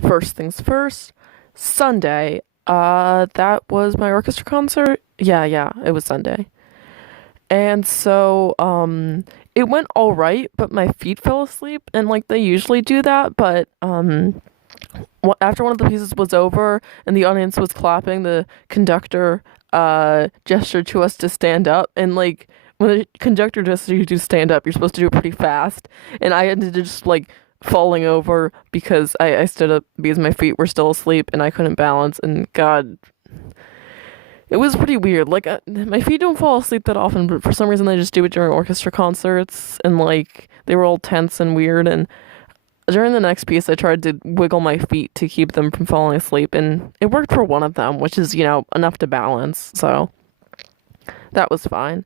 First things first, Sunday. That was my orchestra concert. Yeah, it was Sunday. And so, it went all right, but my feet fell asleep, and like they usually do that. But after one of the pieces was over and the audience was clapping, the conductor gestured to us to stand up, and like when the conductor gestures you to stand up, you're supposed to do it pretty fast, and I ended up just like falling over because I stood up because my feet were still asleep and I couldn't balance, and God, it was pretty weird. Like my feet don't fall asleep that often, but for some reason they just do it during orchestra concerts, and like they were all tense and weird. And during the next piece, I tried to wiggle my feet to keep them from falling asleep, and it worked for one of them, which is enough to balance. So that was fine.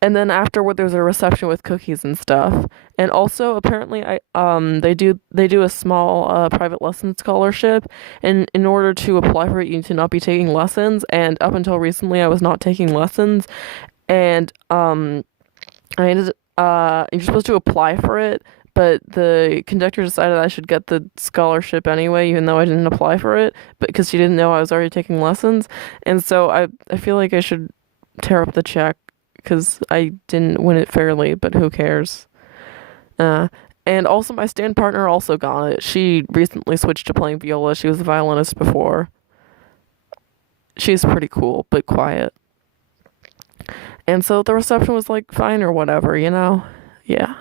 And then afterward, there's a reception with cookies and stuff. And also, apparently, they do a small private lesson scholarship, and in order to apply for it, you need to not be taking lessons. And up until recently, I was not taking lessons, and I ended you're supposed to apply for it, but the conductor decided I should get the scholarship anyway, even though I didn't apply for it, but because she didn't know I was already taking lessons. And so I feel like I should tear up the check because I didn't win it fairly, but who cares? Uh, and also, my stand partner also got it. She recently switched to playing viola. She was a violinist before. She's pretty cool, but quiet. And so the reception was like fine or whatever, you know? Yeah.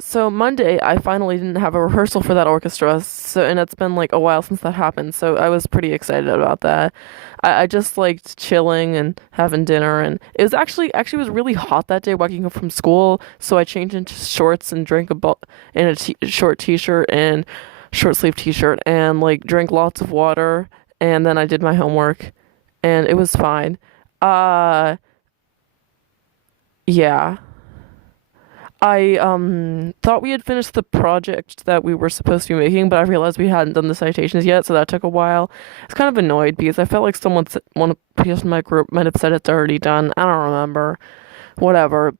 So Monday I finally didn't have a rehearsal for that orchestra, so and it's been like a while since that happened, so I was pretty excited about that. I just liked chilling and having dinner, and it was actually it was really hot that day walking home from school, so I changed into shorts and drank in a short t-shirt and short sleeve t-shirt and like drank lots of water, and then I did my homework, and it was fine. Uh, yeah. I thought we had finished the project that we were supposed to be making, but I realized we hadn't done the citations yet, so that took a while. I was kind of annoyed because I felt like one person in my group might have said it's already done. I don't remember. Whatever.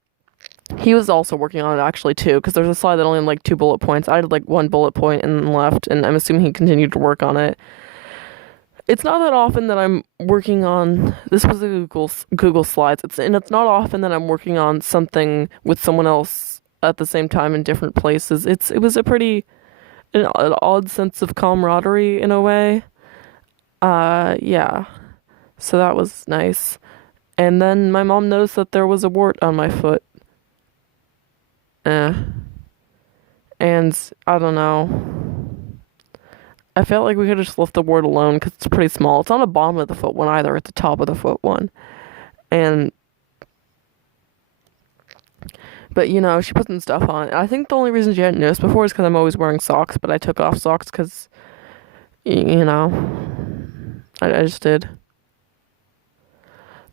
He was also working on it actually too, because there's a slide that only had like two bullet points. I had like one bullet point and then left, and I'm assuming he continued to work on it. It's not that often that I'm working on. This was a Google Slides. It's not often that I'm working on something with someone else at the same time in different places. It was a pretty an odd sense of camaraderie in a way. Yeah. So that was nice. And then my mom noticed that there was a wart on my foot. Eh. And I don't know. I felt like we could have just left the wart alone because it's pretty small. It's on the bottom of the foot one either. It's the top of the foot one. And but she put some stuff on it. I think the only reason she hadn't noticed before is because I'm always wearing socks. But I took off socks because you know I just did.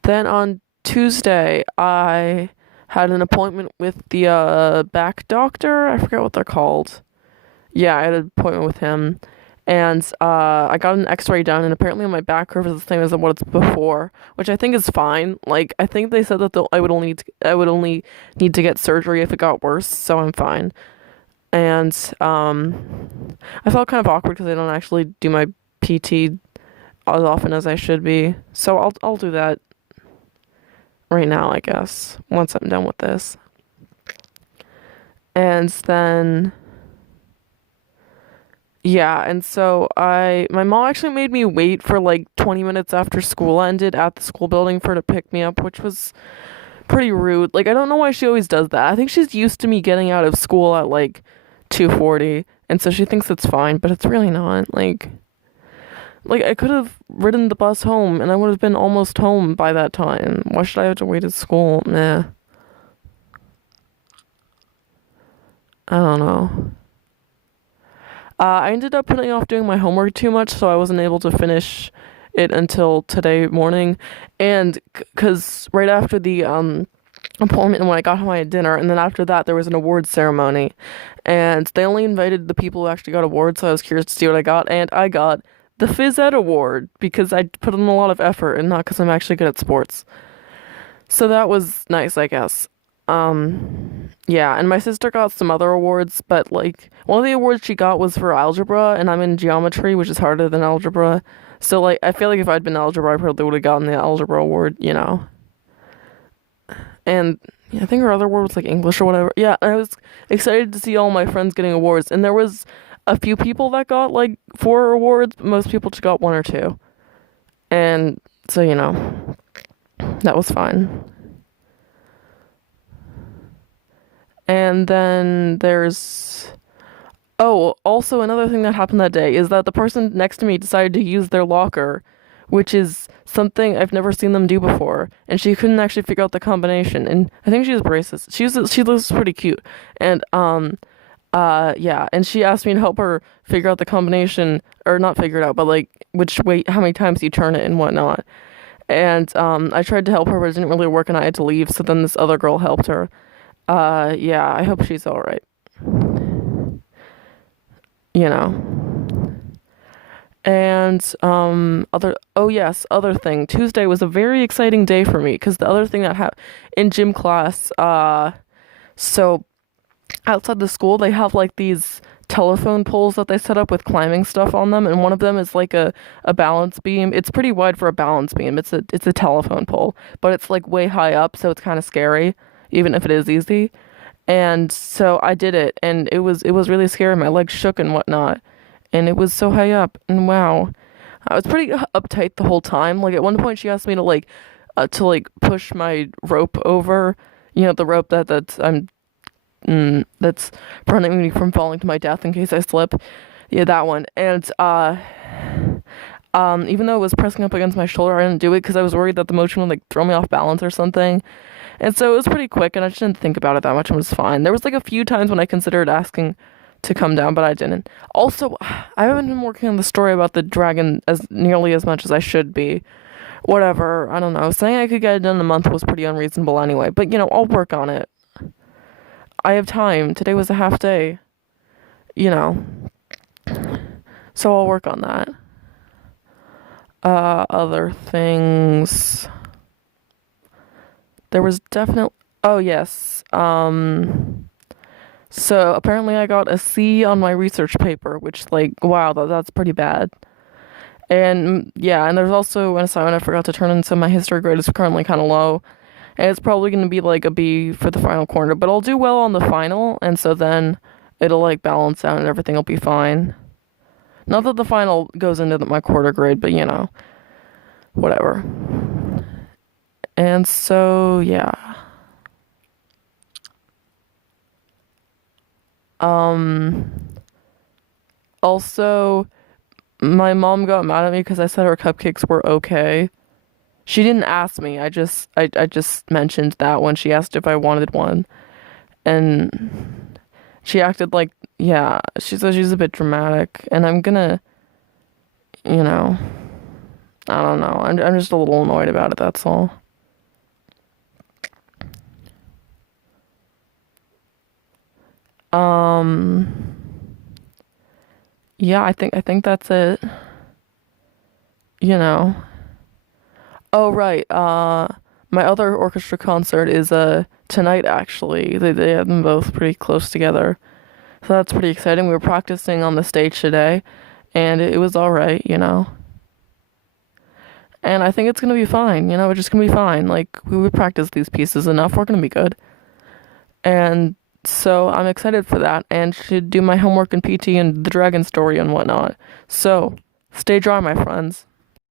Then on Tuesday, I had an appointment with the back doctor. I forget what they're called. Yeah, I had an appointment with him, and I got an X-ray done, and apparently my back curve is the same as what it's before, which I think is fine. Like I think they said that I would only need to get surgery if it got worse, so I'm fine. And I felt kind of awkward because I don't actually do my PT as often as I should be, so I'll do that right now, I guess, once I'm done with this. And then yeah, and so my mom actually made me wait for like 20 minutes after school ended at the school building for her to pick me up, which was pretty rude. Like I don't know why she always does that. I think she's used to me getting out of school at like 2:40, and so she thinks it's fine, but it's really not. Like I could have ridden the bus home and I would have been almost home by that time. Why should I have to wait at school? Nah. I don't know. I ended up putting off doing my homework too much, so I wasn't able to finish it until today morning. And because right after the appointment, when I got home, I had dinner, and then after that, there was an awards ceremony, and they only invited the people who actually got awards. So I was curious to see what I got, and I got the Phys Ed award because I put in a lot of effort, and not because I'm actually good at sports. So that was nice, I guess. Yeah, and my sister got some other awards, but like one of the awards she got was for algebra, and I'm in geometry, which is harder than algebra. So like I feel like if I'd been algebra, I probably would have gotten the algebra award, you know. And yeah, I think her other award was like English or whatever. Yeah, I was excited to see all my friends getting awards, and there was a few people that got like four awards, but most people just got one or two. And so, that was fine. And then there's oh, also another thing that happened that day is that the person next to me decided to use their locker, which is something I've never seen them do before. And she couldn't actually figure out the combination. And I think she was racist. She looks pretty cute. And yeah, and she asked me to help her figure out the combination, or not figure it out, but like which way, how many times you turn it and whatnot. And I tried to help her, but it didn't really work, and I had to leave. So then this other girl helped her. Yeah, I hope she's all right. You know. And other oh yes, other thing. Tuesday was a very exciting day for me because the other thing that happened in gym class, so outside the school they have like these telephone poles that they set up with climbing stuff on them, and one of them is like a balance beam. It's pretty wide for a balance beam. It's a telephone pole, but it's like way high up, so it's kind of scary, even if it is easy. And so I did it, and it was really scary. My legs shook and whatnot, and it was so high up. And wow, I was pretty uptight the whole time. Like at one point, she asked me to like push my rope over, the rope that's preventing me from falling to my death in case I slip. Yeah, that one. And even though it was pressing up against my shoulder, I didn't do it because I was worried that the motion would like throw me off balance or something. And so it was pretty quick, and I just didn't think about it that much, and it was fine. There was like a few times when I considered asking to come down, but I didn't. Also, I haven't been working on the story about the dragon as nearly as much as I should be. Whatever, I don't know. Saying I could get it done in a month was pretty unreasonable anyway, but I'll work on it. I have time. Today was a half day, you know, so I'll work on that. Other things. There was definitely. Oh, yes. So apparently I got a C on my research paper, which, like, wow, that's pretty bad. And yeah, and there's also an assignment I forgot to turn in, so my history grade is currently kind of low. And it's probably going to be like a B for the final quarter, but I'll do well on the final, and so then it'll like balance out and everything will be fine. Not that the final goes into my quarter grade, but whatever. And so, yeah. Um, Also, my mom got mad at me because I said her cupcakes were okay. She didn't ask me. I just mentioned that when she asked if I wanted one. And she acted like, yeah, she said she's a bit dramatic. And I'm gonna, you know, I don't know. I'm just a little annoyed about it, that's all. Um, yeah, I think that's it. You know. Oh, right. My other orchestra concert is tonight actually. They have them both pretty close together. So that's pretty exciting. We were practicing on the stage today, and it was all right, you know. And I think it's gonna be fine, it's just gonna be fine. Like we would practice these pieces enough, we're gonna be good. And so I'm excited for that, and should do my homework in PT and the dragon story and whatnot. So stay dry, my friends.